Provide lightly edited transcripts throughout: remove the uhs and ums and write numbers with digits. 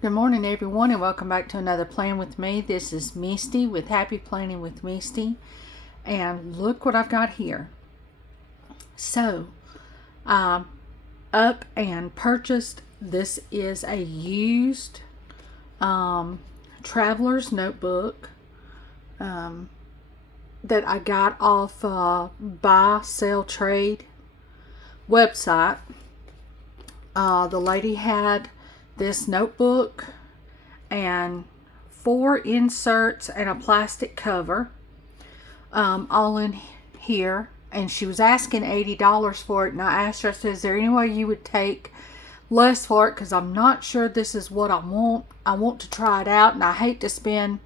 Good morning everyone, and welcome back to another Plan With Me. This is Misty with Happy Planning with Misty, and look what I've got here. So up and purchased, this is a used traveler's notebook that I got off Buy Sell Trade website. The lady had this notebook and 4 inserts and a plastic cover all in here, and she was asking $80 for it, and I asked her, I said, is there any way you would take less for it, because I'm not sure this is what I want to try it out, and I hate to spend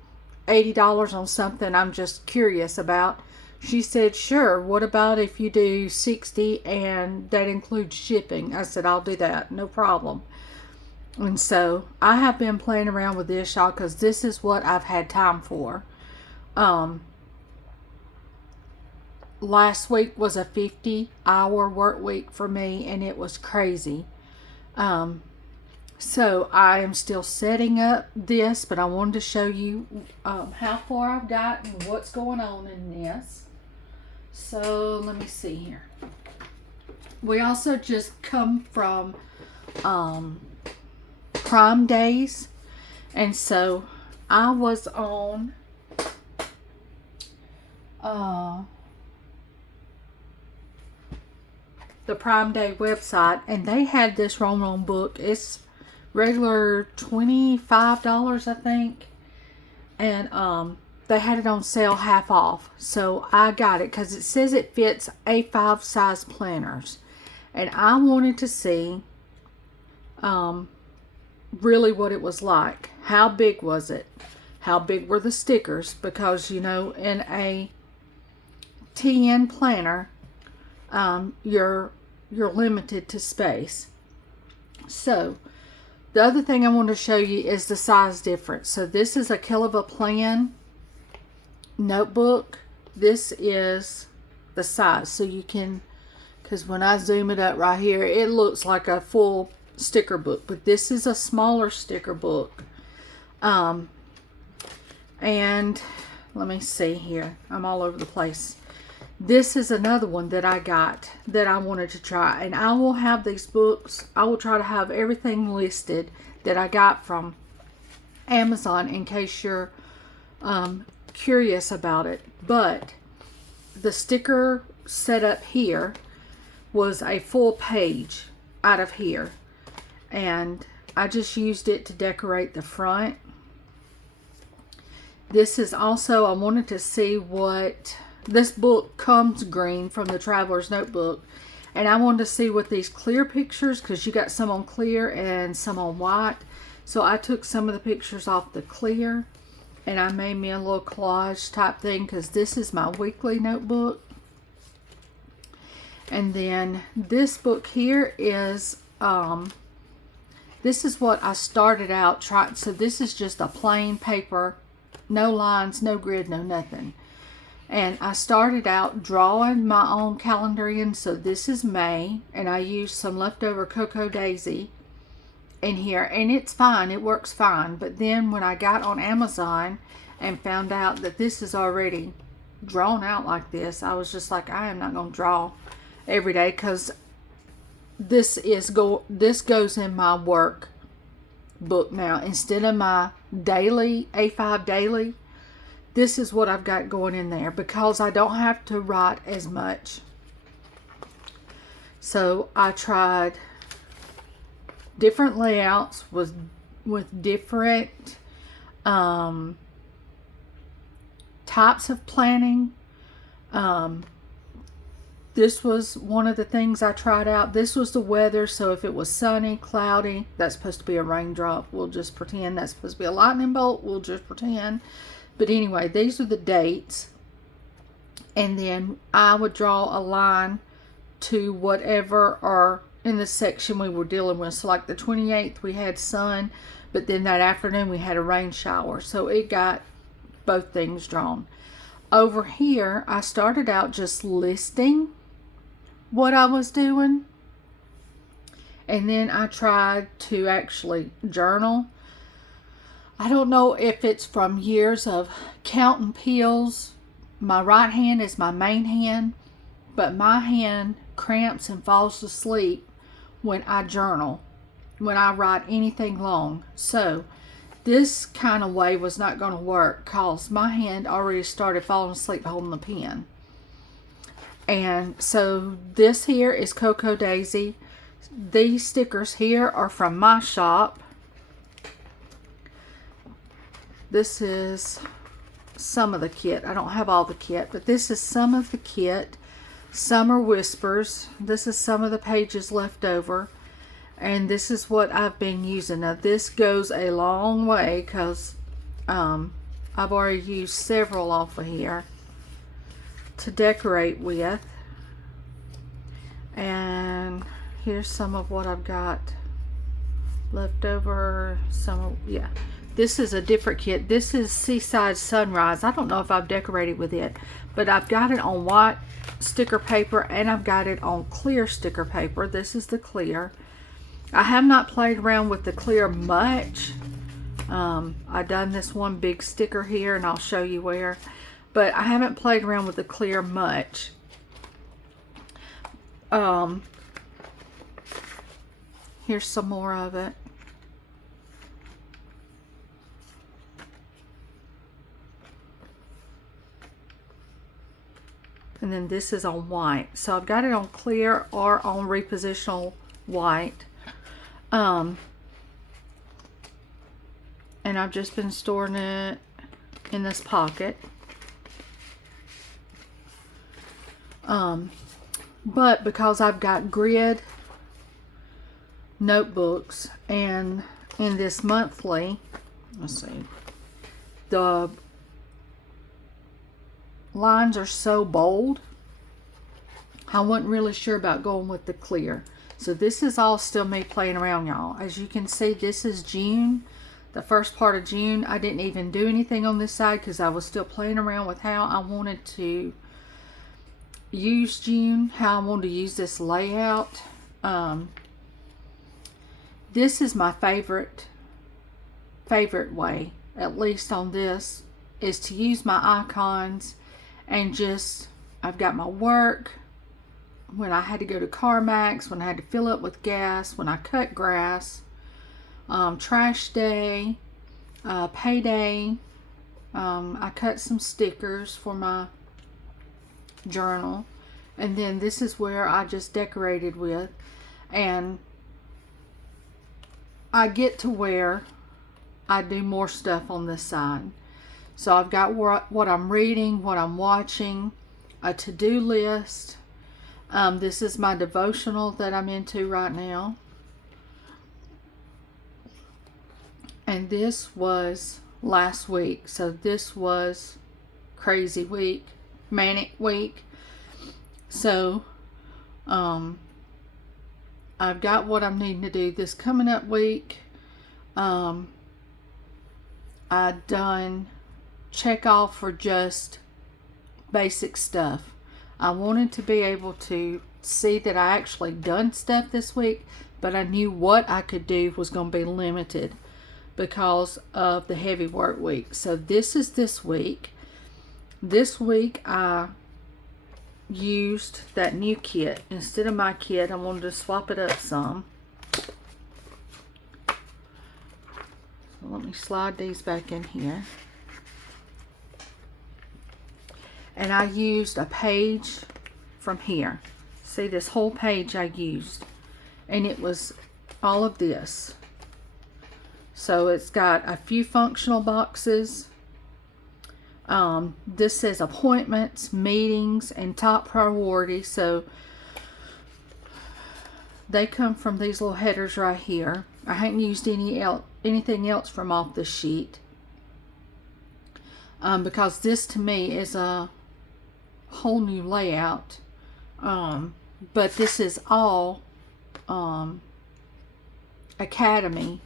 $80 on something I'm just curious about. She said, sure, what about if you do 60 and that includes shipping? I said, I'll do that, no problem. And so I have been playing around with this, y'all, because this is what I've had time for. Last week was a 50-hour work week for me, and it was crazy. So I am still setting up this, but I wanted to show you how far I've gotten, what's going on in this. So let me see here. We also just come from Prime Days, and so I was on the Prime Day website, and they had this Rongrong book. It's regular $25, I think, and they had it on sale half off, so I got it because it says it fits A5 size planners, and I wanted to see really what it was like. How big was it? How big were the stickers? Because, you know, in a TN planner, you're limited to space. So the other thing I want to show you is the size difference. So this is a Kilova Plan notebook. This is the size, so you can, because when I zoom it up right here, it looks like a full sticker book, but this is a smaller sticker book. And let me see here, I'm all over the place. This is another one that I got that I wanted to try, and I will have these books, I will try to have everything listed that I got from Amazon in case you're curious about it. But the sticker setup here was a full page out of here, and I just used it to decorate the front. This is also, I wanted to see what, this book comes green from the Traveler's Notebook, and I wanted to see what these clear pictures, because you got some on clear and some on white, so I took some of the pictures off the clear and I made me a little collage type thing, because this is my weekly notebook. And then this book here is this is what I started out trying. So this is just a plain paper, no lines, no grid, no nothing. And I started out drawing my own calendar in. So this is May, and I used some leftover Cocoa Daisy in here, and it's fine, it works fine. But then when I got on Amazon and found out that this is already drawn out like this, I was just like, I am not going to draw every day, because this goes in my work book now instead of my daily A5 daily. This is what I've got going in there, because I don't have to write as much. So I tried different layouts with different types of planning. This was one of the things I tried out. This was the weather, so if it was sunny, cloudy, that's supposed to be a raindrop. We'll just pretend. That's supposed to be a lightning bolt. We'll just pretend. But anyway, these are the dates. And then I would draw a line to whatever are in the section we were dealing with. So like the 28th, we had sun, but then that afternoon we had a rain shower. So it got both things drawn. Over here, I started out just listing what I was doing, And then I tried to actually journal. I don't know if it's from years of counting pills. My right hand is my main hand, but my hand cramps and falls asleep when I journal, when I write anything long. So this kind of way was not going to work because my hand already started falling asleep holding the pen. And so this here is Cocoa Daisy. These stickers here are from my shop. This is some of the kit. I don't have all the kit, but this is some of the kit. Summer Whispers. This is some of the pages left over. And this is what I've been using. Now this goes a long way because I've already used several off of here to decorate with. And here's some of what I've got left over. Yeah. This is a different kit. This is Seaside Sunrise. I don't know if I've decorated with it, but I've got it on white sticker paper and I've got it on clear sticker paper. This is the clear. I have not played around with the clear much. I've done this one big sticker here and I'll show you where, but I haven't played around with the clear much. Here's some more of it. And then this is on white. So I've got it on clear or on repositional white. And I've just been storing it in this pocket. But because I've got grid notebooks and in this monthly, let's see, the lines are so bold, I wasn't really sure about going with the clear. So this is all still me playing around, y'all. As you can see, this is June, the first part of June. I didn't even do anything on this side because I was still playing around with how I wanted to use June, how I wanted to use this layout. This is my favorite way, at least on this, is to use my icons and just, I've got my work, when I had to go to CarMax, when I had to fill up with gas, when I cut grass, trash day, payday, I cut some stickers for my journal, and then this is where I just decorated with, and I get to where I do more stuff on this side. So I've got what I'm reading, what I'm watching, a to-do list. This is my devotional that I'm into right now. And this was last week. So this was crazy week, manic week. So I've got what I'm needing to do this coming up week. I done check off for just basic stuff. I wanted to be able to see that I actually done stuff this week, but I knew what I could do was going to be limited because of the heavy work week. So this is this week. This week I used that new kit. Instead of my kit, I wanted to swap it up some. So let me slide these back in here. And I used a page from here. See, this whole page I used. And it was all of this. So it's got a few functional boxes. This says appointments, meetings, and top priority. So they come from these little headers right here. I hadn't used anything else from off the sheet. Because this to me is a whole new layout. But this is all academy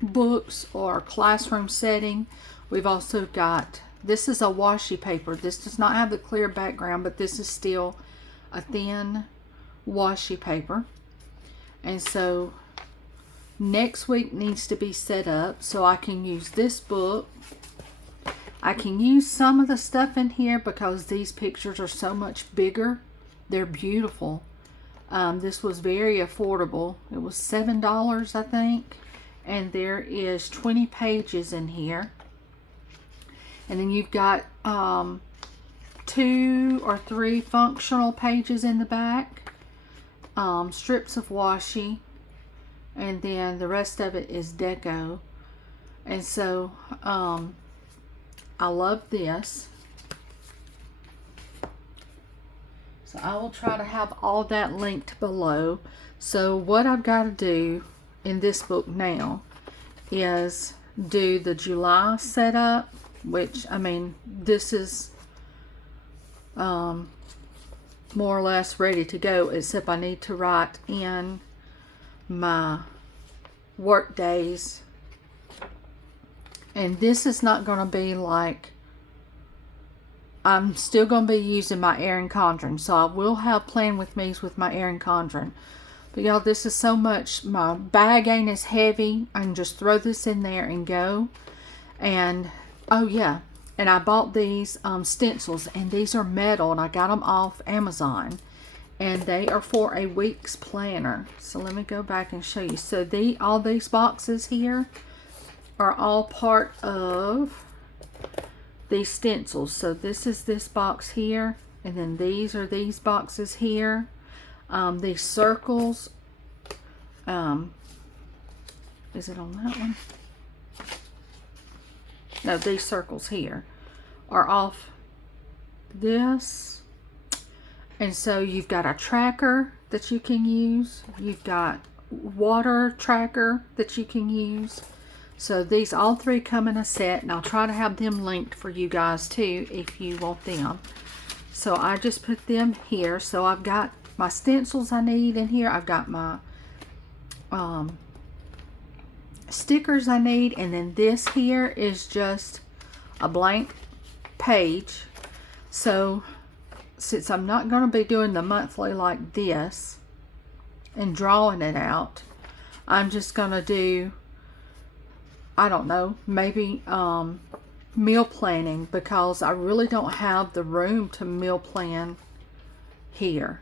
books or classroom setting. We've also got, this is a washi paper. This does not have the clear background, but this is still a thin washi paper. And so next week needs to be set up so I can use this book. I can use some of the stuff in here because these pictures are so much bigger. They're beautiful. This was very affordable. It was $7, I think. And there is 20 pages in here. And then you've got 2 or 3 functional pages in the back. Strips of washi. And then the rest of it is deco. And so I love this. So I will try to have all that linked below. So what I've got to do in this book now is do the July setup, which, I mean, this is more or less ready to go, except I need to write in my work days. And this is not going to be like, I'm still going to be using my Erin Condren. So I will have Plan With Me's with my Erin Condren. But y'all, this is so much. My bag ain't as heavy. I can just throw this in there and go. And, oh yeah. And I bought these stencils. And these are metal. And I got them off Amazon. And they are for a week's planner. So let me go back and show you. So all these boxes here are all part of these stencils. So this is this box here, and then these are these boxes here. These circles, is it on that one? No, these circles here are off this. And so you've got a tracker that you can use. You've got water tracker that you can use. So these all 3 come in a set, and I'll try to have them linked for you guys too if you want them. So I just put them here. So I've got my stencils I need in here. I've got my stickers I need, and then this here is just a blank page. So since I'm not going to be doing the monthly like this and drawing it out, I'm just going to do, I don't know, maybe meal planning, because I really don't have the room to meal plan here.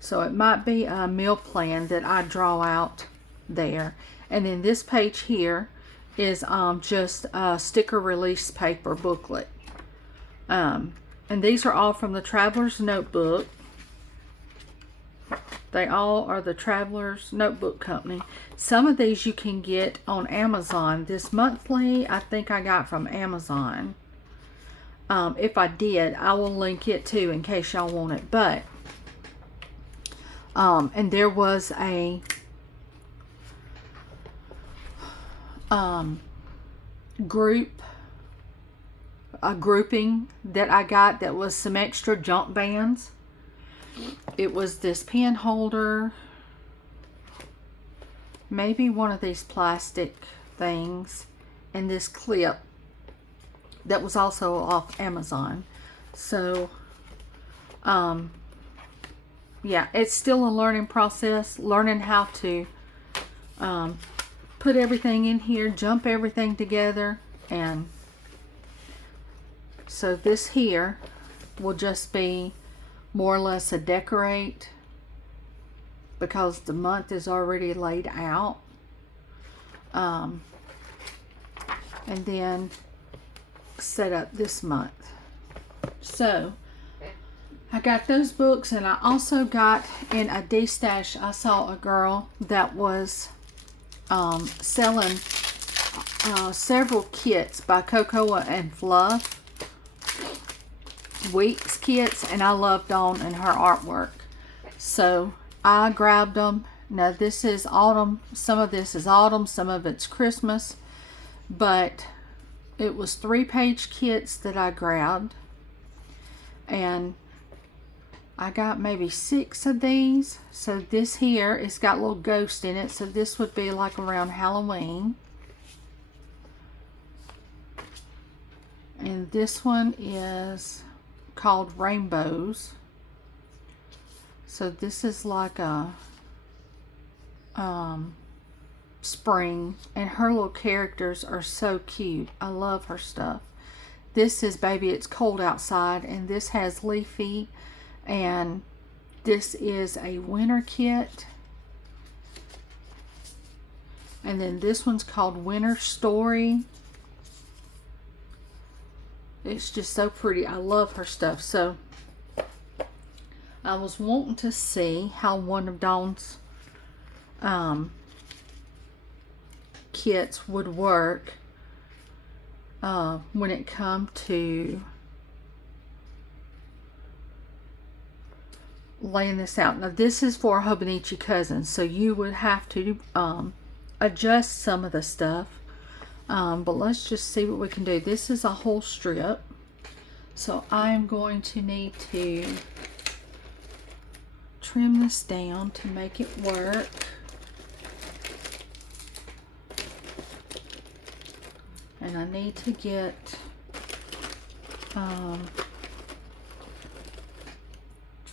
So it might be a meal plan that I draw out there. And then this page here is just a sticker release paper booklet. And these are all from the Traveler's Notebook. They all are the Traveler's Notebook Company. Some of these you can get on Amazon. This monthly, I think I got from Amazon. If I did, I will link it too in case y'all want it. But, and there was a grouping that I got that was some extra junk bands. It was this pen holder, maybe one of these plastic things, and this clip that was also off Amazon. So yeah, it's still a learning process, learning how to put everything in here, jump everything together. And so this here will just be more or less a decorate, because the month is already laid out. And then set up this month. So I got those books, and I also got in a D-stash, I saw a girl that was selling several kits by Cocoa and Fluff, weeks kits, and I loved on in her artwork. So I grabbed them. Now this is autumn. Some of this is autumn, some of it's Christmas, but it was 3-page kits that I grabbed, and I got maybe 6 of these. So this here, it's got a little ghost in it, so this would be like around Halloween. And this one is called Rainbows. So this is like a spring, and her little characters are so cute. I love her stuff. This is Baby It's Cold Outside, and this has Leafy, and this is a winter kit. And then this one's called Winter Story. It's just so pretty. I love her stuff. So I was wanting to see how one of Dawn's kits would work when it come to laying this out. Now this is for Hobonichi cousins, so you would have to adjust some of the stuff, but let's just see what we can do. This is a whole strip, so I'm going to need to trim this down to make it work. And I need to get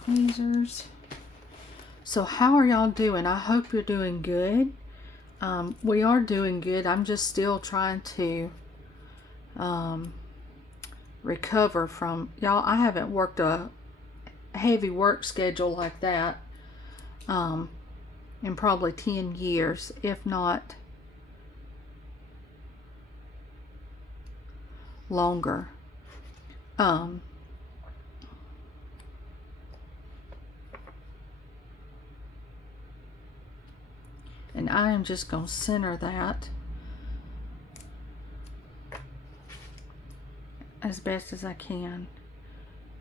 tweezers. So how are y'all doing? I hope you're doing good. We are doing good. I'm just still trying to recover from, y'all, I haven't worked a heavy work schedule like that in probably 10 years, if not longer. And I am just going to center that as best as I can.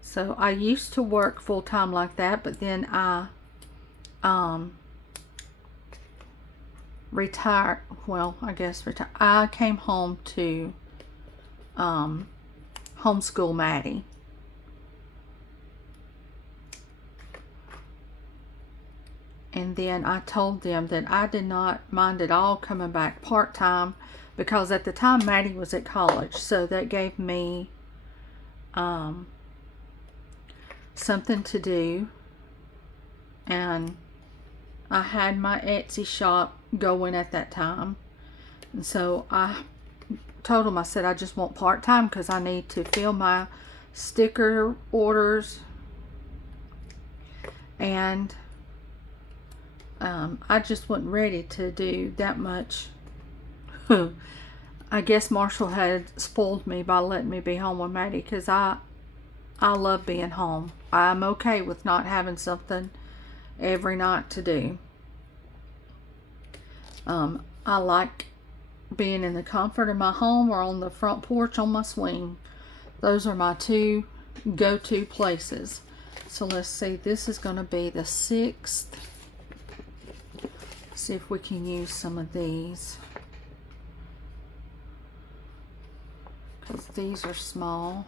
So I used to work full-time like that, but then I retired. Well, I guess retired. I came home to homeschool Maddie. And then I told them that I did not mind at all coming back part-time, because at the time Maddie was at college, so that gave me something to do. And I had my Etsy shop going at that time, and so I told them, I said, I just want part-time because I need to fill my sticker orders, and I just wasn't ready to do that much. I guess Marshall had spoiled me by letting me be home with Maddie, because I love being home. I'm okay with not having something every night to do. I like being in the comfort of my home or on the front porch on my swing. Those are my two go-to places. So let's see, this is going to be the 6th. See if we can use some of these, because these are small.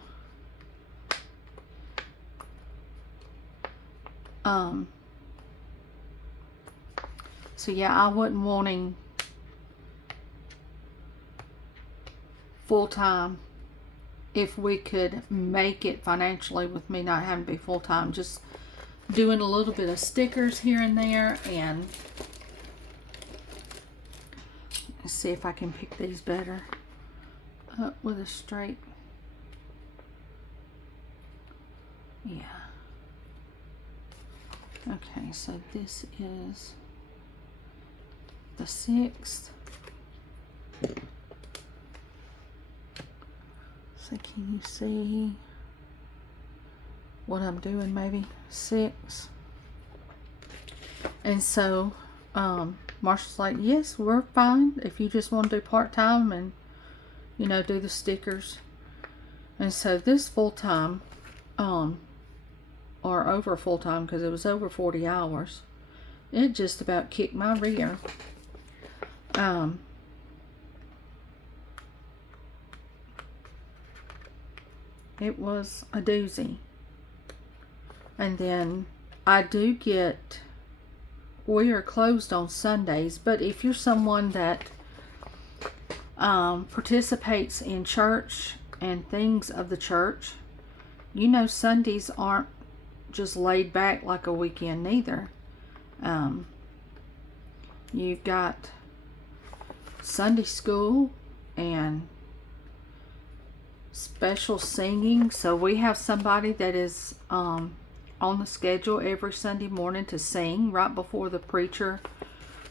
So yeah, I wasn't wanting full-time if we could make it financially with me not having to be full-time, just doing a little bit of stickers here and there. And let's see if I can pick these better up with a straight. Yeah. Okay, so this is the 6th. So can you see what I'm doing? Maybe 6. And so Marshall's like, yes, we're fine if you just want to do part-time and, you know, do the stickers. And so this full-time, or over full-time, because it was over 40 hours, it just about kicked my rear. It was a doozy. And then I do get, we are closed on Sundays, but if you're someone that participates in church and things of the church, you know Sundays aren't just laid back like a weekend neither. You've got Sunday school and special singing. So we have somebody that is on the schedule every Sunday morning to sing right before the preacher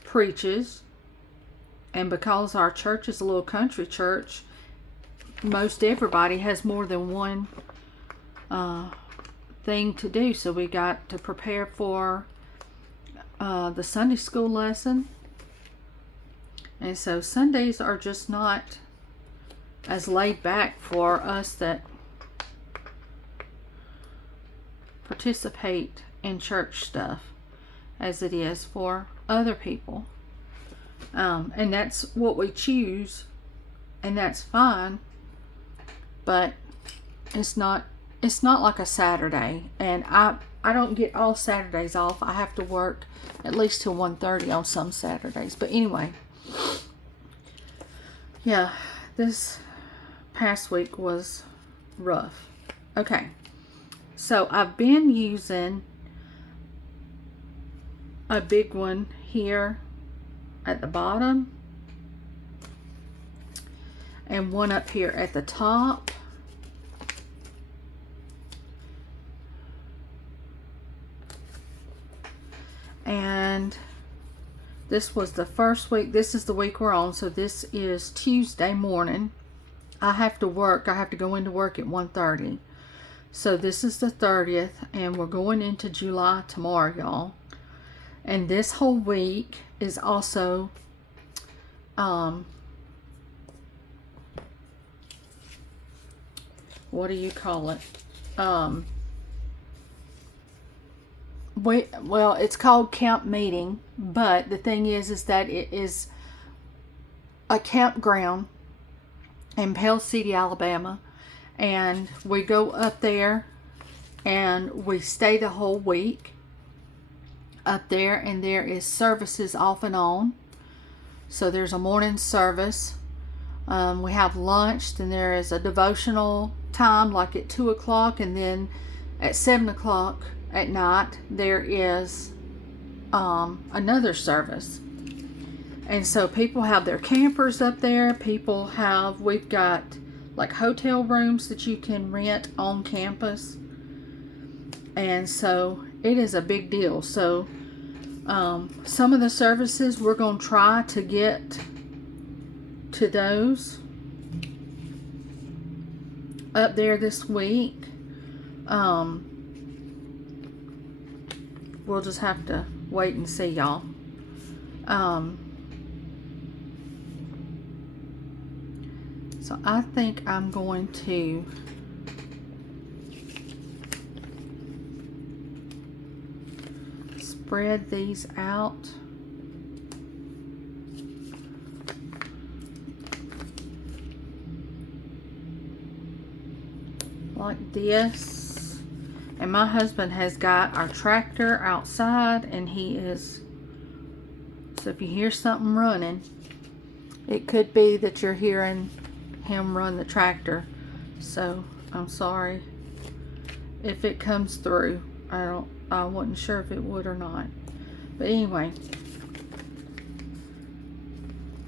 preaches. And because our church is a little country church, most everybody has more than one thing to do. So we got to prepare for the Sunday school lesson. And so Sundays are just not as laid back for us that participate in church stuff as it is for other people. And that's what we choose, and that's fine, but it's not like a Saturday, and I don't get all Saturdays off. I have to work at least till 1:30 on some Saturdays. But anyway, yeah, this past week was rough. Okay, so I've been using a big one here at the bottom and one up here at the top. And this was the first week. This is the week we're on. So this is Tuesday morning. I have to work. I have to go into work at 1:30. So this is the 30th, and we're going into July tomorrow, y'all. And this whole week is also what do you call it? Well, it's called camp meeting, but the thing is that it is a campground in Pell City, Alabama, and we go up there and we stay the whole week up there, and there is services off and on. So there's a morning service, we have lunch, then there is a devotional time like at 2 o'clock, and then at 7 o'clock at night there is another service. And so people have their campers up there. We've got like hotel rooms that you can rent on campus, and so it is a big deal. So some of the services we're going to try to get to those up there this week. We'll just have to wait and see, y'all. So I think I'm going to spread these out. Like this. And my husband has got our tractor outside, and he is, so if you hear something running, it could be that you're hearing him run the tractor. So I'm sorry if it comes through. I wasn't sure if it would or not. But anyway,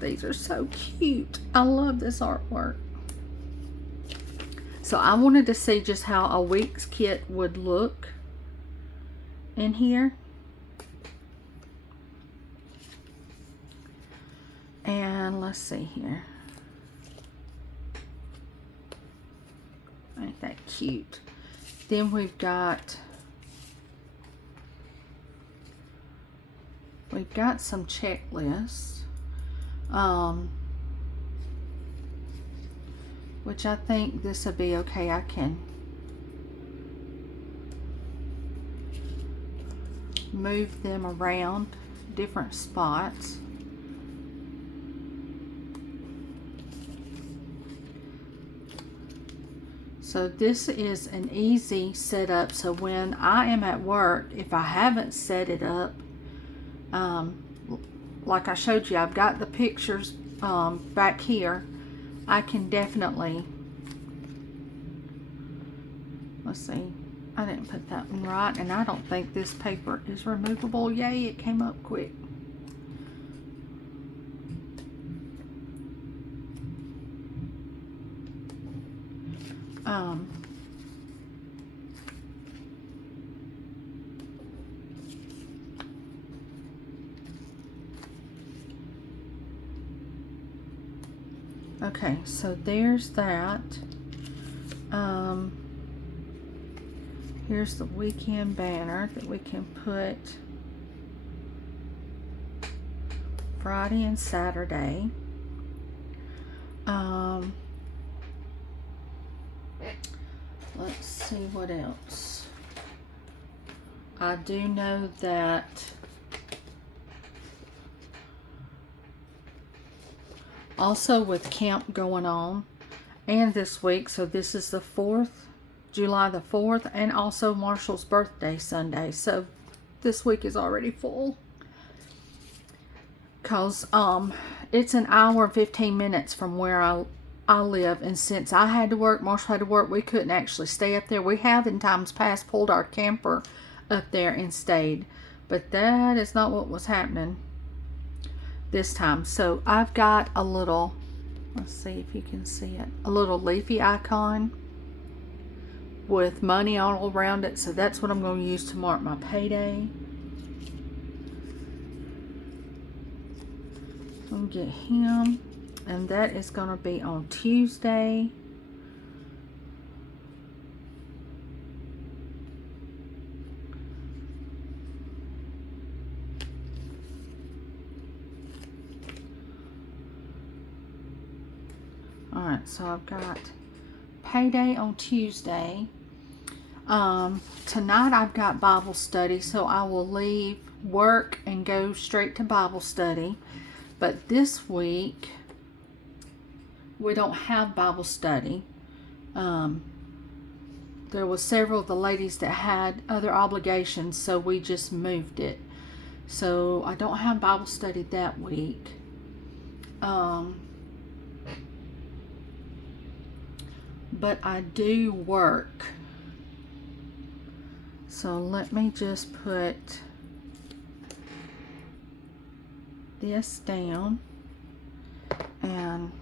these are so cute. I love this artwork. So I wanted to see just how a week's kit would look in here. And let's see here. Ain't that cute? Then we've got some checklists. Which I think this will be okay. I can move them around different spots. So this is an easy setup. So when I am at work, if I haven't set it up, like I showed you, I've got the pictures back here. I can definitely, let's see, I didn't put that one right, and I don't think this paper is removable. Yay, it came up quick. Okay, so there's that. Here's the weekend banner that we can put Friday and Saturday. Let's see what else. I do know that also with camp going on and this week, so this is the 4th, July the 4th, and also Marshall's birthday Sunday, so this week is already full because it's an hour and 15 minutes from where I live, and since I had to work, Marshall had to work, we couldn't actually stay up there. We have in times past pulled our camper up there and stayed, but that is not what was happening this time. So I've got a little, let's see if you can see it, a little leafy icon with money all around it, so that's what I'm going to use to mark my payday. I'm going to get him, and that is going to be on Tuesday. Alright, so I've got payday on Tuesday. Tonight I've got Bible study, so I will leave work and go straight to Bible study. But this week we don't have Bible study. There was several of the ladies that had other obligations, so we just moved it. So I don't have Bible study that week. But I do work. So let me just put this down, and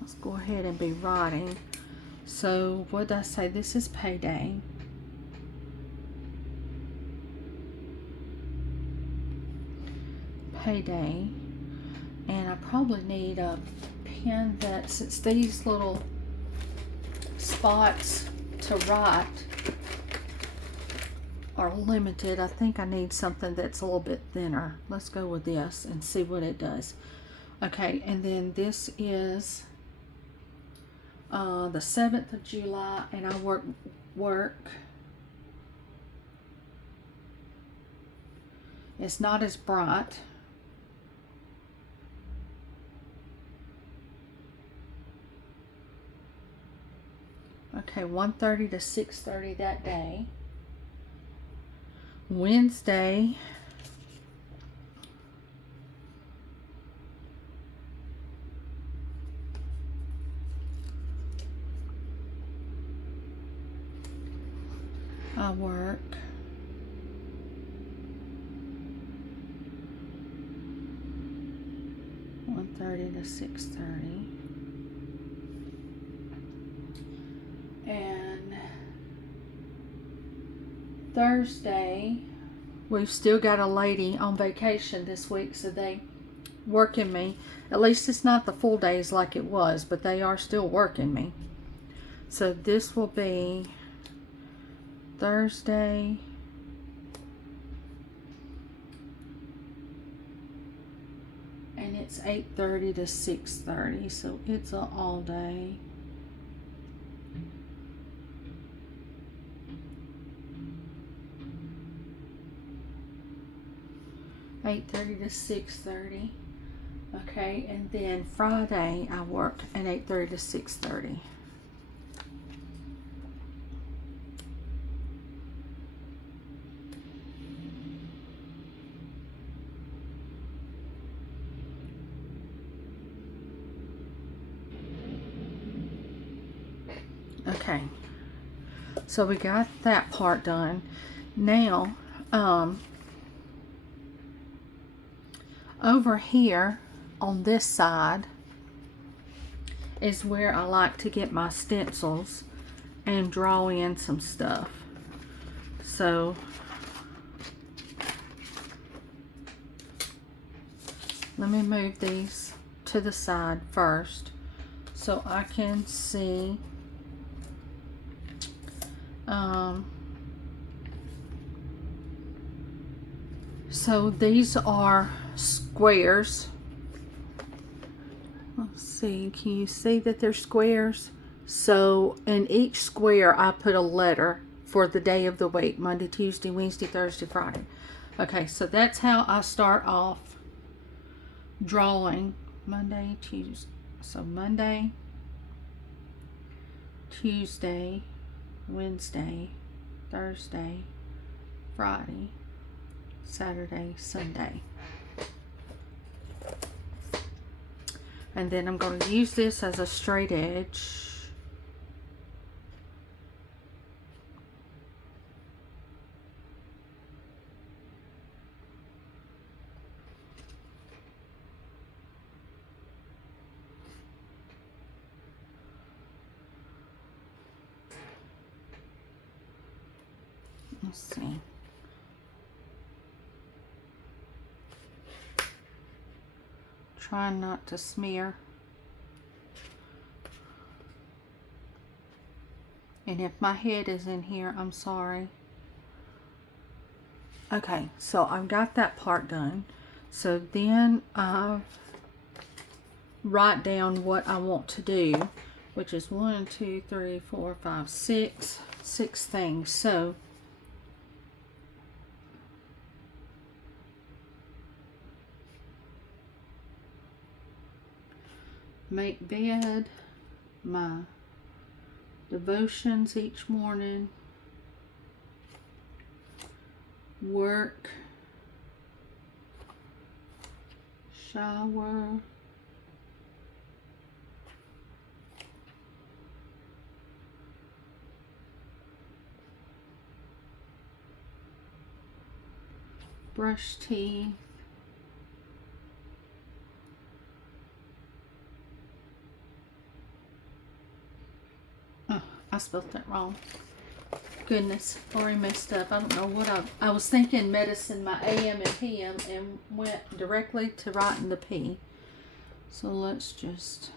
let's go ahead and be writing. So what did I say? This is payday. Payday. And I probably need a pen that, since these little spots to write are limited, I think I need something that's a little bit thinner. Let's go with this and see what it does. Okay, and then this is the 7th of July, and I work. It's not as bright. Okay, 1:30 to 6:30 that day. Wednesday, I work. (1:30 to 6:30). And Thursday, we've still got a lady on vacation this week, so they working me. At least it's not the full days like it was, but they are still working me. So this will be Thursday, and it's 8:30 to 6:30, so it's an all day. (8:30 to 6:30). Okay, and then Friday I work at 8:30 to 6:30. Okay, so we got that part done. Now, over here on this side is where I like to get my stencils. and draw in some stuff. So let me move these to the side first so I can see. So these are squares. Let's see, can you see that they're squares? So in each square I put a letter for the day of the week: Monday, Tuesday, Wednesday, Thursday, Friday. Okay, so that's how I start off drawing. Monday, Tuesday. So Monday, Tuesday, Wednesday, Thursday, Friday, Saturday, Sunday. And then I'm going to use this as a straight edge. Let's see. Trying not to smear. And if my head is in here, I'm sorry. Okay, so I've got that part done. So then I write down what I want to do, which is 1, 2, 3, 4, 5, 6 things. So make bed, my devotions each morning, work, shower, brush teeth, I spelled that wrong. Goodness, already messed up. I don't know what I was thinking medicine, my AM and PM, and went directly to writing the P. So let's just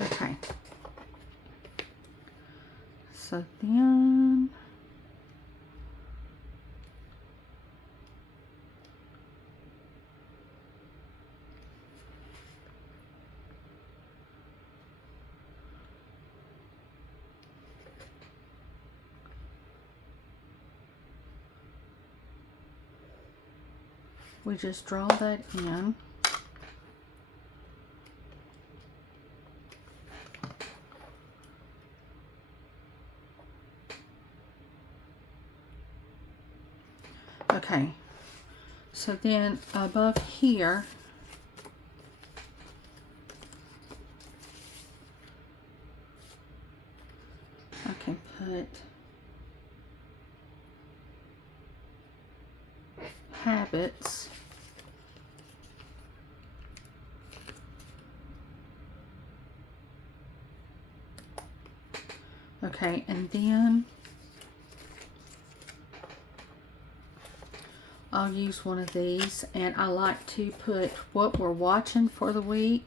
okay. So then we just draw that in. Okay, so then above here, I can put habits. Okay, and then I'll use one of these, and I like to put what we're watching for the week.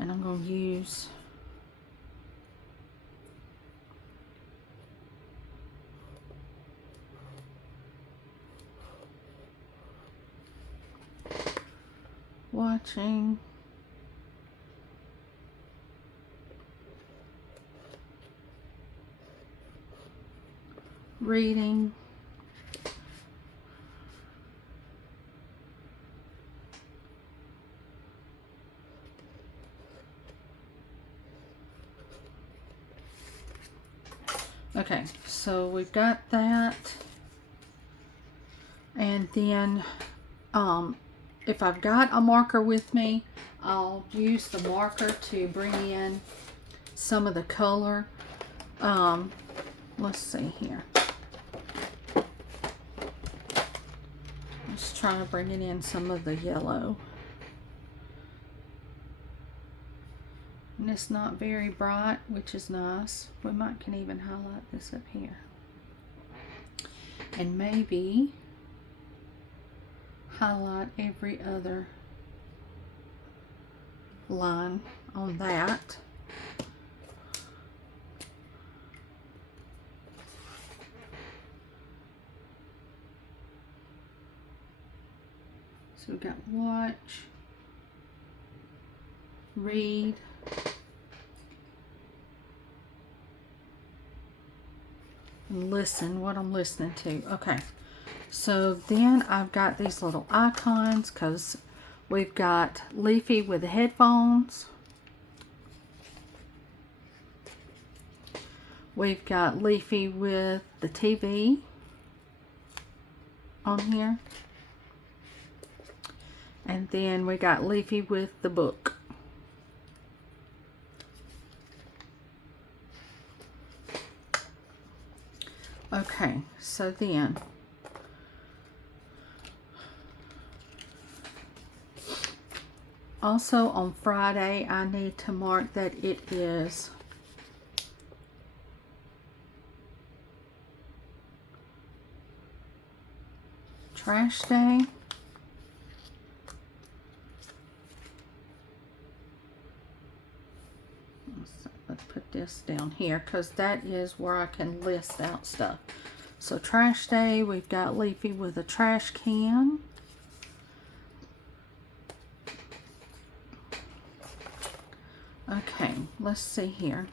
And I'm going to use watching, reading, okay, so we've got that. And then if I've got a marker with me, I'll use the marker to bring in some of the color. let's see here. Just trying to bring it in some of the yellow. And it's not very bright, which is nice. We can even highlight this up here. And maybe highlight every other line on that. So we got watch, read, and listen, what I'm listening to. Okay, so then I've got these little icons because we've got Leafy with the headphones. We've got Leafy with the TV on here. And then we got Leafy with the book. Okay, so then also on Friday I need to mark that it is trash day. Let's put this down here because that is where I can list out stuff. So trash day, we've got Leafy with a trash can. Okay, let's see here.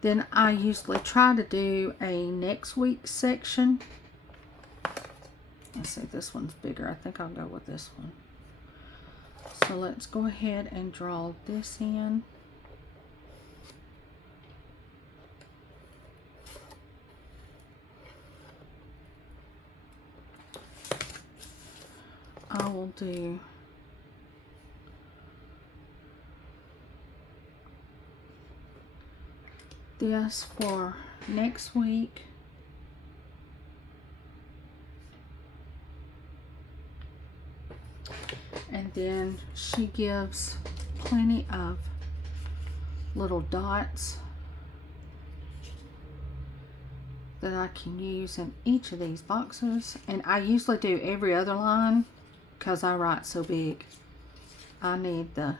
Then I usually try to do a next week section. Let's see, this one's bigger. I think I'll go with this one. So let's go ahead and draw this in. I will do this for next week. And then she gives plenty of little dots that I can use in each of these boxes. And I usually do every other line because I write so big. I need the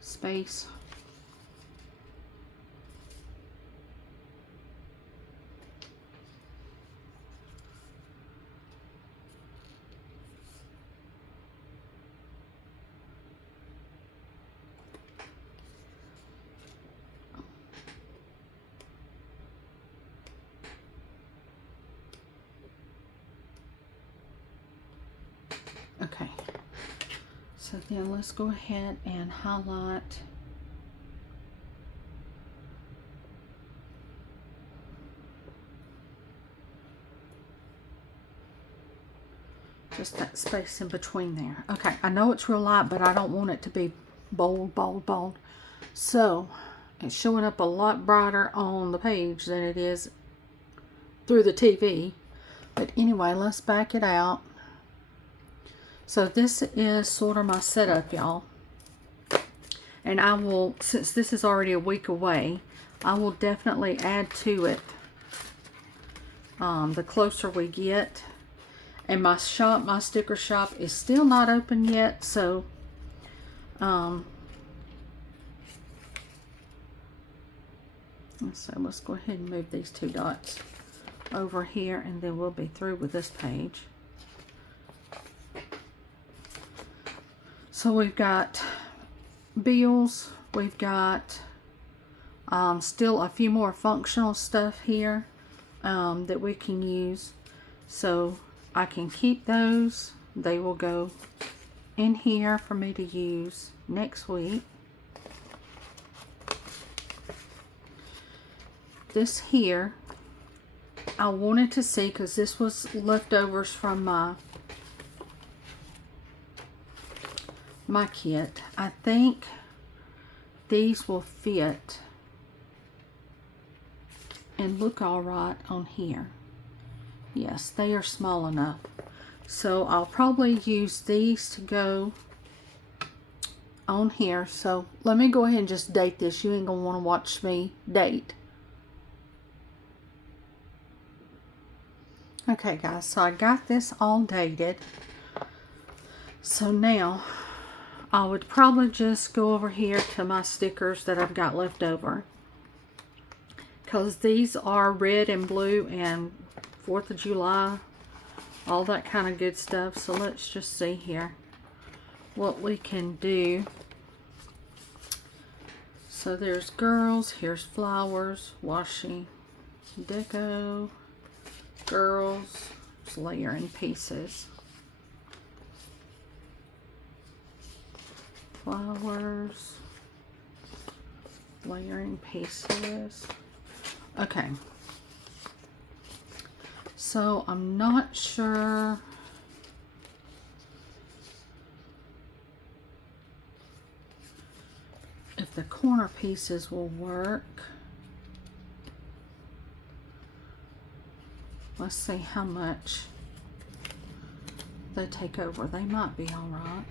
space. Okay, so then let's go ahead and highlight just that space in between there. Okay, I know it's real light, but I don't want it to be bold, bold, bold. So it's showing up a lot brighter on the page than it is through the TV. But anyway, let's back it out. So this is sort of my setup, y'all. And I will, since this is already a week away, I will definitely add to it the closer we get. And my shop, my sticker shop, is still not open yet. So, let's go ahead and move these two dots over here, and then we'll be through with this page. So we've got bills, we've got still a few more functional stuff here that we can use. So I can keep those. They will go in here for me to use next week. This here, I wanted to see because this was leftovers from my kit. I think these will fit and look all right on here. Yes, they are small enough. So I'll probably use these to go on here. So let me go ahead and just date this. You ain't gonna want to watch me date. Okay guys, so I got this all dated. So now I would probably just go over here to my stickers that I've got left over, because these are red and blue and 4th of July, all that kind of good stuff. So let's just see here what we can do. So there's girls, here's flowers, washi, deco, girls, just layering pieces, flowers, layering pieces. Okay, so I'm not sure if the corner pieces will work. Let's see how much they take over. They might be all right.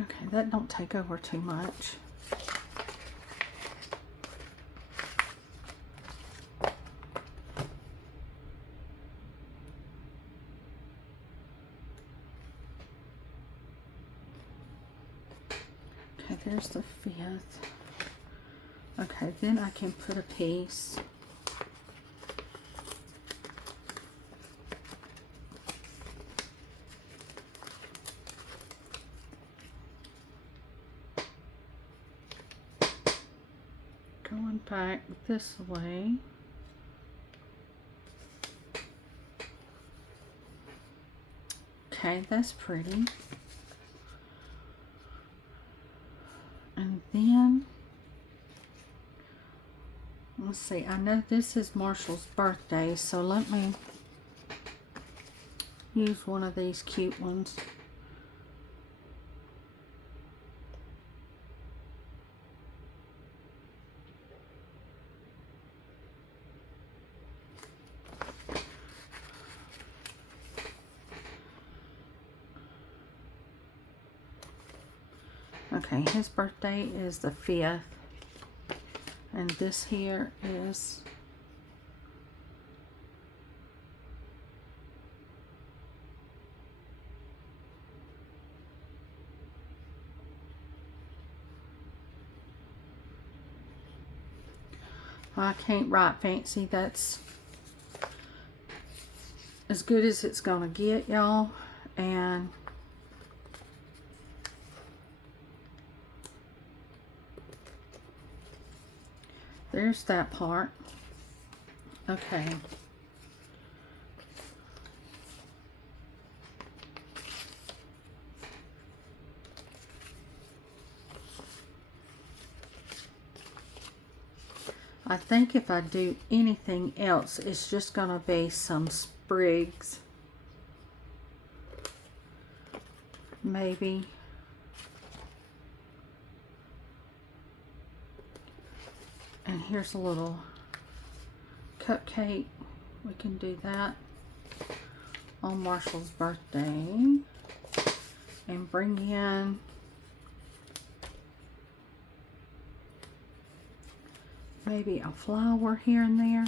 Okay, that don't take over too much. Okay, there's the 5th. Okay, then I can put a piece. Going back this way. Okay, that's pretty. And then, let's see, I know this is Marshall's birthday, so let me use one of these cute ones. Okay, his birthday is the 5th, and this here is I can't write fancy. That's as good as it's gonna get, y'all. And there's that part. Okay. I think if I do anything else, it's just gonna be some sprigs. Maybe. And here's a little cupcake. We can do that on Marshall's birthday. And bring in maybe a flower here and there,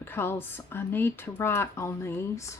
because I need to write on these.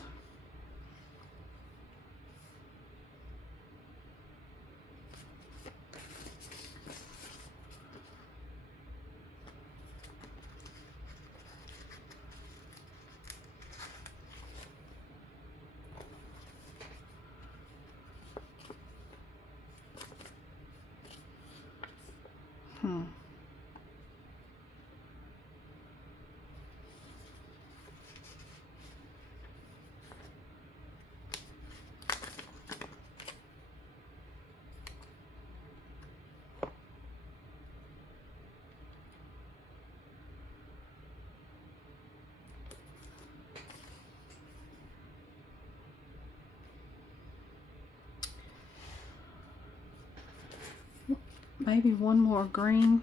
maybe one more green,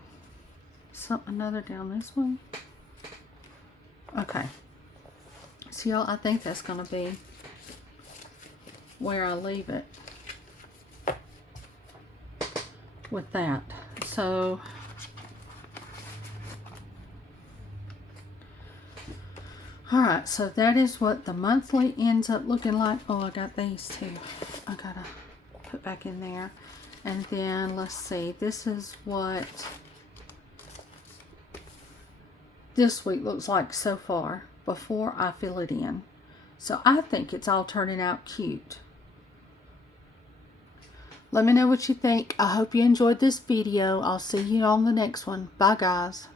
another down this way. Okay. So y'all, I think that's going to be where I leave it with that. So alright, so that is what the monthly ends up looking like. Oh, I got these too. I gotta put back in there. And then let's see, this is what this week looks like so far before I fill it in. So I think it's all turning out cute. Let me know what you think. I hope you enjoyed this video. I'll see you on the next one. Bye guys.